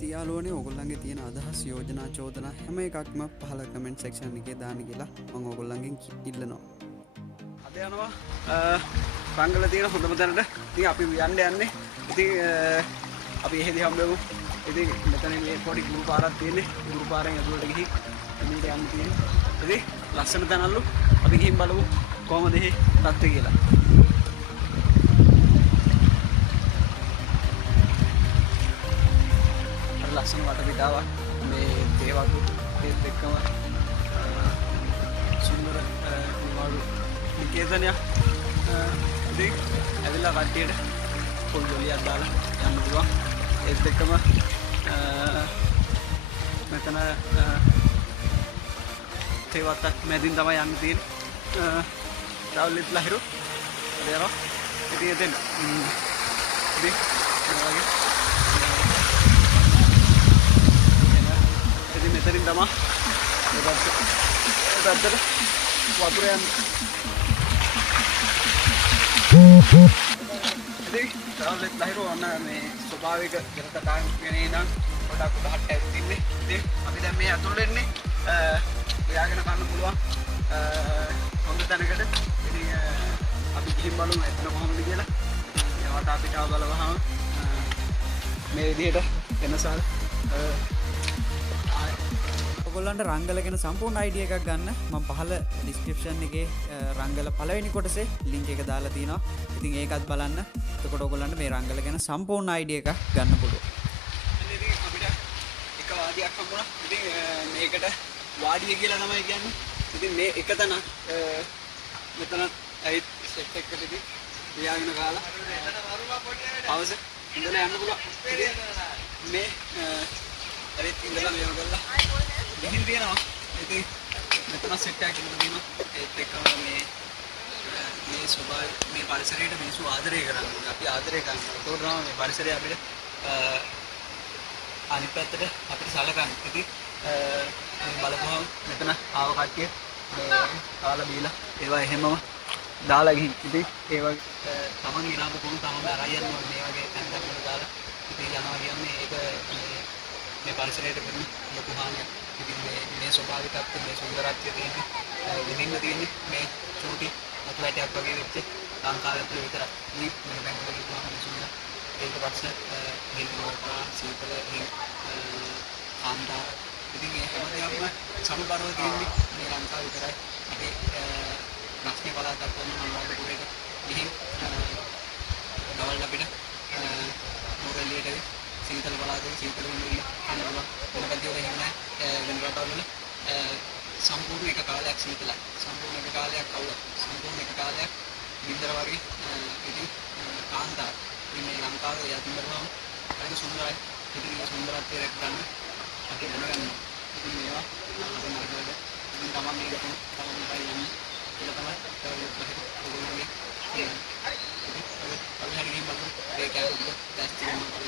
තියාලුවනේ ඔගොල්ලන්ගේ තියෙන අදහස් යෝජනා චෝදනා හැම එකක්ම පහල කමෙන්ට් සෙක්ෂන් එකේ දාන්න කියලා මම ඔයගොල්ලන්ගෙන් ඉල්ලනවා. අද යනවා රංගල තියෙන හොඳම තැනට. ඉතින් අපි යන්නේ. ඉතින් අපි එහෙදි හම්බෙමු. ඉතින් මෙතන මේ පොඩි ගුරු පාරක් තියෙන්නේ. ගුරු පාරෙන් ඇතුළට ගිහින් එන්නට යන්න තියෙන්නේ. ඉතින් ලස්සන තැනලු. අපි ගිහින් බලමු කොහමද එහි තත්ත්වය කියලා. ලස්සන වටපිටාවක් මේ දේවතු ඒත් එක්කම සුන්දර නිවාඩු නිකේතනයක්. ඉතින් ඇවිල්ලා කට්ටියට පොල් ගොලියක් දාලා යන්න පුළුවන්. ඒත් එක්කම මෙතන තේවත්තක් මැදින් තමයි යන්න තියෙන්නේ. ට්‍රැවල් ලහිරු යනවා. ඉතින් එතෙන් ඉතින් මෙතනින් තමයි පැත්තට වතුර යන්නේ. ඉතින් ට්‍රැවල් ලහිරු ඔන්න මේ ස්වභාවික ජලතටාන් ගෙනේ ඉඳන් පොඩක් උඩහට ඇවිත් ඉන්නේ. ඉතින් අපි දැන් මේ ඇතුළට එන්නේ යාගෙන කන්න පුළුවන් හොඳ තැනකට. ඉතින් අපි ගිහින් බලමු එතන කොහොමද කියලා. ඒ වටා පිටාව බලවහම මේ විදිහට වෙනසල් ඔයගොල්ලන්ට රංගල ගැන සම්පූර්ණ අයිඩියා එකක් ගන්න මම පහල ඩිස්ක්‍රිප්ෂන් එකේ රංගල පළවෙනි කොටසේ ලින්ක් එක දාලා තියෙනවා. ඉතින් ඒකත් බලන්න. එතකොට ඔයගොල්ලන්ට මේ රංගල ගැන සම්පූර්ණ අයිඩියා එකක් ගන්න පුළුවන්. ඉතින් අපිට එක වාදියක් හම්බුණා. ඉතින් මේකට වාඩිය කියලා තමයි කියන්නේ. ඉතින් මේ එක තැන මෙතන ඇවිත් සෙට් එකකට ඉතින් ලියාගෙන ගාලා පවුස් ඉඳලා යන්න පුළුවන්. ඉතින් මේ ඇවිත් ඉඳලා මේව ගල්ලා ගිහින් තියෙනවා. ඉතින් මෙතන සෙට් එකක් ඉඳලා තියෙනවා. ඒත් එක්කම මේ ස්වභාවය මේ පරිසරයට මිනිස්සු ආදරය කරනවා. අපි ආදරය කරනවා. ඒකෝ තමයි මේ පරිසරය අපිට අනිත් පැත්තට අපිට සලකන්න. ඉතින් බලපුවම මෙතන ආව කට්ටිය කාලා බීලා ඒවා එහෙමම දාලා ගිහින් ඉතින් ඒ වගේ තමන් ගෙනාපු කුණු තමම අරන් යනවා මේ වගේ තැන්වල දාලා ඉතින් යනවා කියන්නේ ඒක මේ පරිසරයට කරන ලොකු හානියක්. ඉතින් මේ ස්වභාවිකත්වය මේ සුන්දරත්වය තියෙන්නේ විඳින්න තියෙන්නේ මේ චූටි අතු වැටයක් වගේ වෙච්ච ලංකාවේ ඇතුළේ විතරයි. මේ බැංකුවල ගිහුවම සුන්දර ඒක පස්සේ හිල්මෝකා සීතල කාන්දා ඉතින් මේ හැමදේම සමබරව තියෙන්නේ මේ ලංකාව විතරයි. අපි රස්නේ පළාතක් වුණ අනුරාධපුරේට ගිහින් ගවල් අපිට මොරලියට සීතල පළාතේ සීතල වෙන්නේ අනුරාධපුර මොකද එහෙම නැහැ. වෙන රටවල සම්පූර්ණ එක කාලයක් සීතලයි. සම්පූර්ණ එක කාලයක් අවුල. සම්පූර්ණ එක කාලයක් වින්දර වගේ ඉතින් කාන්දා මේ ලංකාවේ යටින් බලවම ඒක සුන්දරයි. ඉතින් මේ සුන්දරත්වය රැක ගන්න අපි දැනගන්න. ඉතින් මේවා අපේ නරකවල ඉතින් තමයි මේක තමයි යන්නේ. ඒක තමයි ඔයගොල්ලෝගේ ඉතින් අපි හරියට බලමු ඒක ඇතුළේ ටෙස්ට් කරනවා.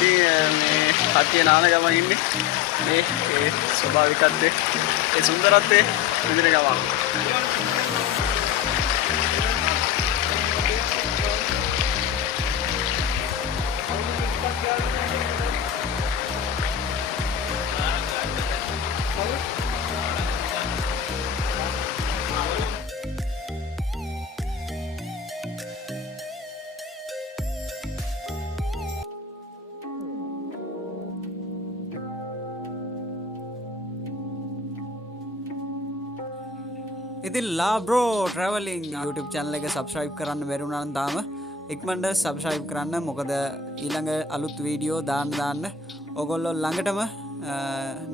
ඉතින් මේ කට්ටිය නාන ගමන් ඉන්නේ මේ ඒ ස්වභාවිකත්වයේ ඒ සුන්දරත්වයේ විඳින ගමන්. ඉතින් ලාබ්‍රෝ ට්‍රැවලිං YouTube channel එක subscribe කරන්න බැරි වුණා නම් තාම ඉක්මනට subscribe කරන්න. මොකද ඊළඟ අලුත් වීඩියෝ දාන්න ඔයගොල්ලෝ ළඟටම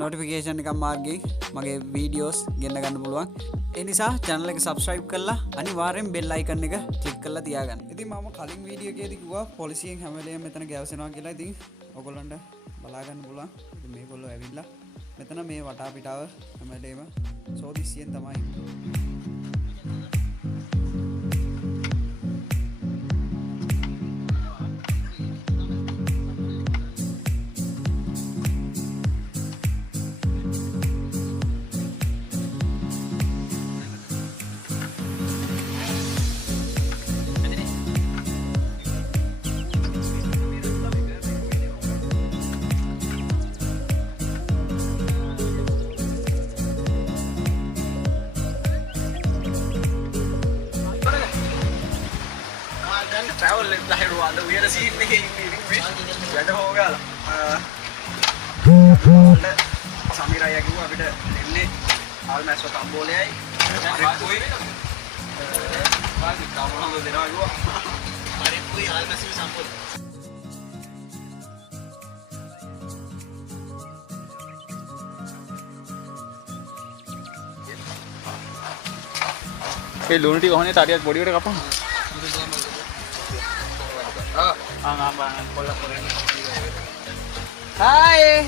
notification එකක් මාර්ගයෙන් මගේ videos ගෙන්න ගන්න පුළුවන්. ඒ නිසා channel එක subscribe කරලා අනිවාර්යෙන් bell icon එක click කරලා තියාගන්න. ඉතින් මම කලින් වීඩියෝ එකේදී කිව්වා පොලිසියෙන් හැම වෙලේම මෙතන ගැවසෙනවා කියලා. ඉතින් ඔයගොල්ලන්ට බලා ගන්න පුළුවන්. ඉතින් මේගොල්ලෝ ඇවිල්ලා මෙතන මේ වටා පිටාව හැම වෙලේම සෝදිසියෙන් තමයි. travel dahil wala weird scene nih ini වැඩ හොගාලා සමීරා අයියා කිව්වා අපිට එන්නේ ආල්මැස්ව කම්බෝලෙයි හරිපුයි වාසි කම්බෝලෙ දෙනවා කිව්වා හරිපුයි ආල්මැස්ව සම්පූර්ණ ඒ ලුණු ටික කොහොනේ තරියක් බොඩි එකට කපන්න Hai.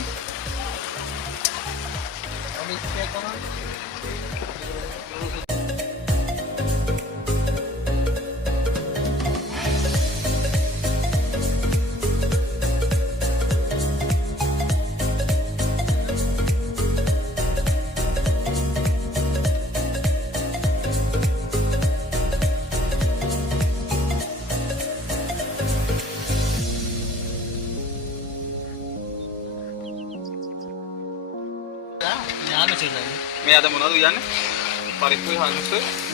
මේ අද මොනවද කියන්නේ? පරිප්පුයි හල්මුසුයි.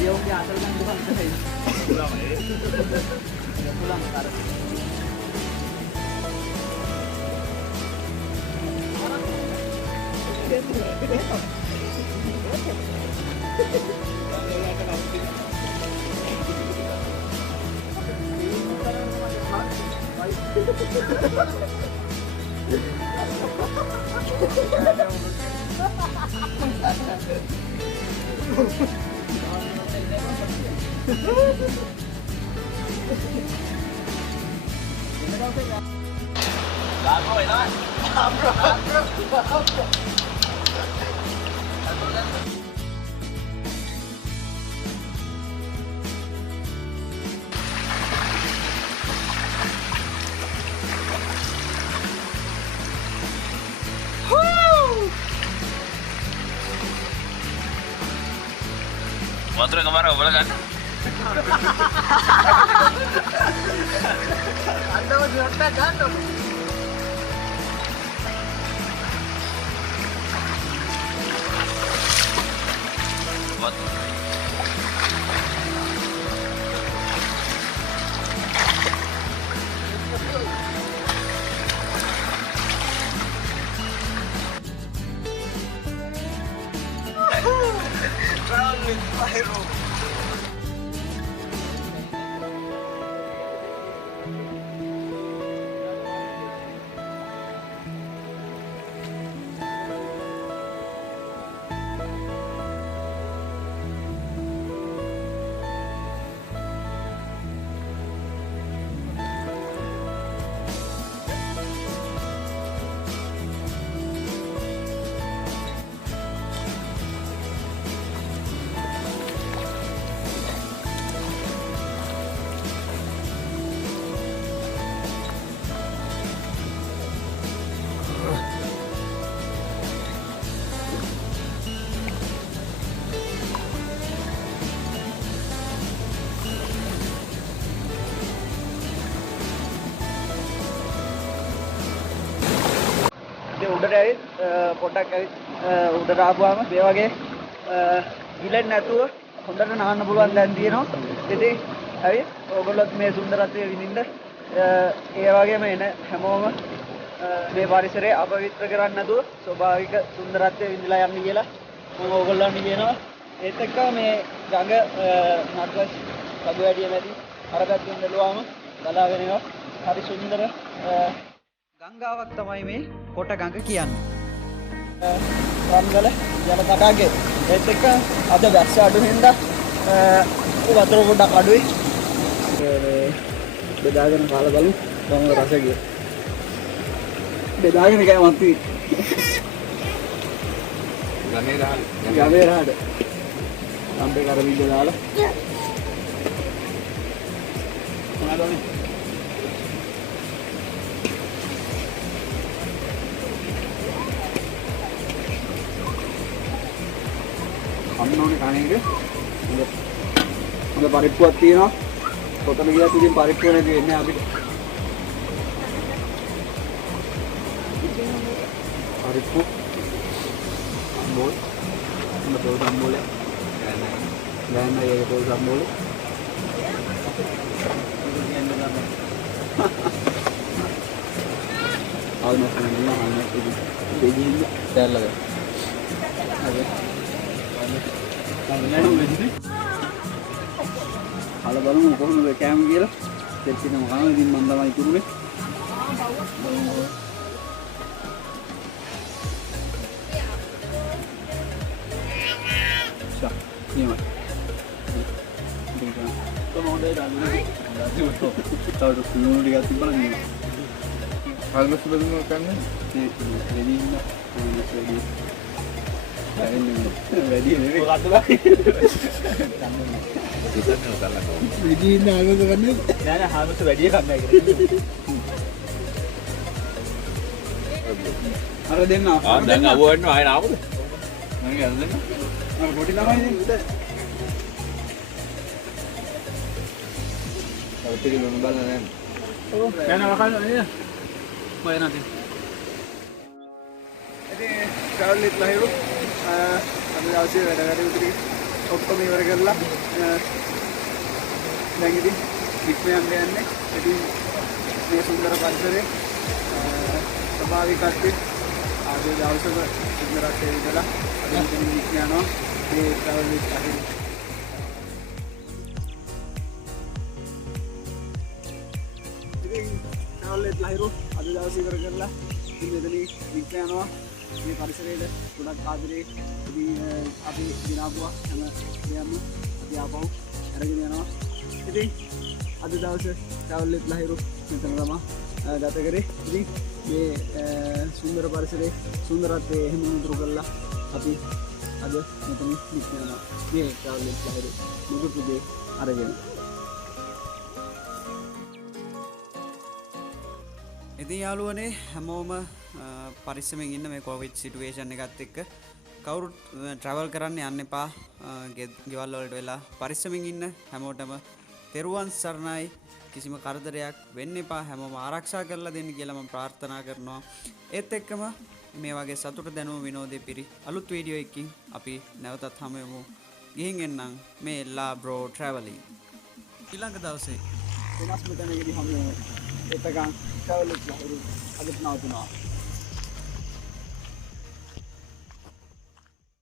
Dia udah asal kan bukan saya. Pulang ya. Ya pulang sekarang. වතුර එකපාර ඔබලා ගන්න. අන්නව දුරට ගන්න ඕනේ. උඩට ඇවිත් පොඩ්ඩක් ඇවිත් උඩට ආපුවාම මේ වගේ ගිලෙන්නේ නැතුව හොඳට නාන්න පුළුවන් දැන් තියෙනවා. ඉතින් ඇවිත් ඕගොල්ලොත් මේ සුන්දරත්වය විඳින්න ඒ වගේම එන හැමෝම මේ පරිසරය අපවිත්‍ර කරන්නේ නැතුව ස්වභාවික සුන්දරත්වය විඳලා යන්න කියලා මම ඕගොල්ලන්ට කියනවා. ඒත් එක්ක මේ ගඟ නගස් කඩු වැඩිය මැදි අර පැත්තෙන් බැලුවාම බලාගෙන ඉනවා. හරි සුන්දර ගංගාවක් තමයි මේ කොට ගඟ කියන්නේ. රන්ගල ජල තටාකය. ඒත් එක්ක අද වැස්ස අඩු හින්දා වතුර පොඩ්ඩක් අඩුයි. බෙදාගෙන කාලා බලමු කොහොමද රස ගියේ. බෙදාගෙන කෑමක් තියෙන්නේ. ගමේ රහඩ. අම්බේ කර විදිහ දාලා. මොනවද ඕනේ? අන්න ඕනේ කණේක හොඳ පරිප්පුවක් තියෙනවා. කොතන ගියත් ඉතින් පරිප්පුව නැති වෙන්නේ අපිට. පරිප්පු බෝල් හොඳ බෝල් සම්බෝලේ ගෑන ඒ ball සම්බෝලේ almost begin tell her. Kalau baru mau kau nak cam gila, jadi nama kamu di mana lagi tu ni? Sah, ni mana? Kau mau dah dah ni? Dah tu, tahu tu semua dia tu mana ni? Kalau sebelum makan ni, jadi nak, jadi. Ready ni. Bukan tu lah. Kita ni salah kau. Ready ni aku tu kan ni. Nah, hal tu ready kan lagi. Ada dengar. Ah, dengar buat ni ada apa tu? Mana ada dengar? Ah, body lama ni. Kalau tu dia membal kan. Oh, mana makan ni? Mana nanti? Ini travel itu lah itu. අපි දවසේ වැඩ කටයුතු ඔක්කොම ඉවර කරලා දැන් ඉතින් වික්‍රයන්ට යන්නේ. ඉතින් මේ සුන්දර පරිසරයේ ස්වභාවිකත්වයේ ආදී දවසක සුන්දරත්වයේ ඉඳලා අපි ඉතින් වික්‍රයනවා මේ travel එක අහිමි. ඉතින් travel එක ලහිරු අද දවසේ ඉවර කරලා ඉතින් මෙතන වික්‍රයනවා. මේ පරිසරයේ ගොඩක් ආදරේ ඉතින් අපි දිනාපුවා හැම දෙයක්ම අපි ආපහු අරගෙන යනවා. ඉතින් අද දවසේ travel එක ලහිරු මෙතන තමයි ගත කරේ. ඉතින් මේ සුන්දර පරිසරයේ සුන්දරත්වයේ එහෙම උතුරු කරලා අපි අද මෙතන නික්මනවා. මේ travel එක ලහිරු මුදුපු දෙය අරගෙන. ඉතින් යාළුවනේ හැමෝම පරිස්සමෙන් ඉන්න මේ කොවිඩ් සිටුේෂන් එකත් එක්ක කවුරුත් ට්‍රැවල් කරන්න යන්න එපා ගෙවල් වලට වෙලා පරිස්සමින් ඉන්න හැමෝටම තෙරුවන් සරණයි කිසිම කරදරයක් වෙන්න එපා හැමෝම ආරක්ෂා කරලා දෙන්න කියලා මම ප්‍රාර්ථනා කරනවා ඒත් එක්කම මේ වගේ සතුට දැනුම විනෝදේ පිරි අලුත් වීඩියෝ එකකින් අපි නැවතත් හමු වෙමු ගිහින් එන්නම් මේ ලාබ්‍රෝ ට්‍රැවලින් ඊළඟ දවසේ වෙනස් මෙතනකදී හමු වෙනවා. ඒතකන් ට්‍රැවල් එක අදත් නවතුනවා.